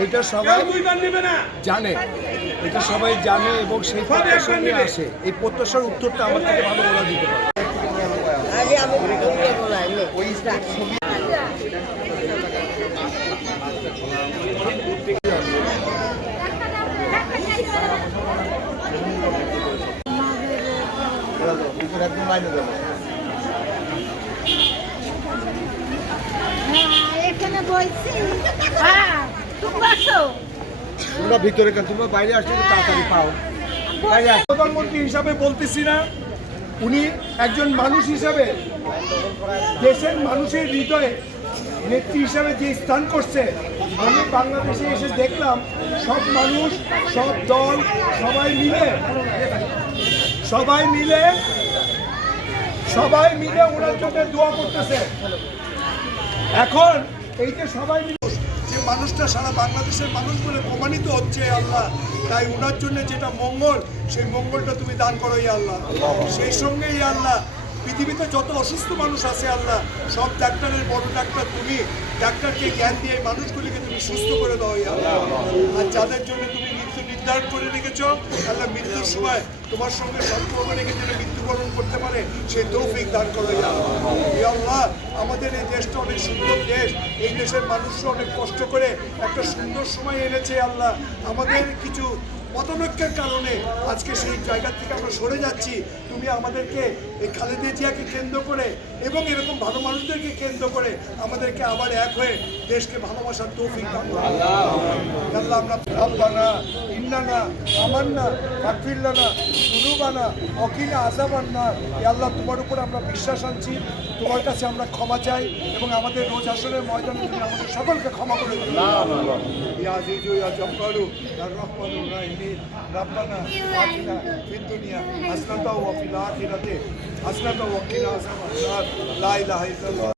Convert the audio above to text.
এইটা সবাই জানে, এটা সবাই জানে এবং সেই প্রত্যাশা নিয়ে আসে। এই প্রত্যাশার উত্তরটা আমার থেকে ভালো ওরা দিতে পারে। তোমরা ভিতরে কেন, তোমরা বাইরে আসলে তাড়াতাড়ি পাও। প্রধানমন্ত্রী হিসাবে বলতেছি না, উনি একজন মানুষ হিসাবে দেশের মানুষের হৃদয়ে নেত্রী হিসাবে যে স্থান করছে, আমি বাংলাদেশে এসে দেখলাম সব মানুষ, সব দল সবাই মিলে ওনার জন্য দোয়া করতেছে। এখন এই যে সবাই মিলে যে মানুষটা সারা বাংলাদেশের মানুষ বলে প্রমাণিত হচ্ছে আল্লাহ, তাই ওনার জন্য যেটা মঙ্গল, সেই মঙ্গলটা তুমি দান করো আল্লাহ। সেই সঙ্গে আল্লাহ পৃথিবীতে যত অসুস্থ মানুষ আছে আল্লাহ, সব ডাক্তারের বড় ডাক্তার তুমি, ডাক্তারকে জ্ঞান দিয়ে মানুষগুলিকে তুমি সুস্থ করে দাও আল্লাহ। আর যাদের জন্য তুমি মৃত্যু নির্ধারণ করে রেখেছ আল্লাহ, মৃত্যুর সময় তোমার সঙ্গে সম্পর্ক রেখে যেন মৃত্যুবরণ করতে পারে সেই তৌফিক দান করো আল্লাহ। আমাদের এই দেশটা অনেক সুন্দর দেশ, এই দেশের মানুষরা অনেক কষ্ট করে একটা সুন্দর সময় এনেছে আল্লাহ। আমাদের কিছু মতানৈক্যের কারণে আজকে সেই জায়গা থেকে আমরা সরে যাচ্ছি। তুমি আমাদেরকে এই খালেদা জিয়াকে কেন্দ্র করে এবং এরকম ভালো মানুষদেরকে কেন্দ্র করে আমাদেরকে আবার এক হয়ে দেশকে ভালোবাসার তৌফিক দাও আল্লাহ। আমরা রব্বানা ইন্নানা আমান্না ফাগফির লানা যুনুবানা ওয়াকিনা আযাবান নার। আল্লাহ, তোমার উপর আমরা বিশ্বাস আনছি, তোমার কাছে আমরা ক্ষমা চাই এবং আমাদের রোজ আসরের ময়দানে তুমি আমাদের সকলকে ক্ষমা করে দিও। ইয়া আজিজু ইয়া জব্বারু ইয়া রহমানুর রাহিম রব্বানা আতিনা ফিদ দুনিয়া হাসানাতাও ওয়া ফিল আখিরাতি হাসানাতাও ওয়া কিনা আযাবান নার। লা ইলাহা ইল্লাল্লাহ।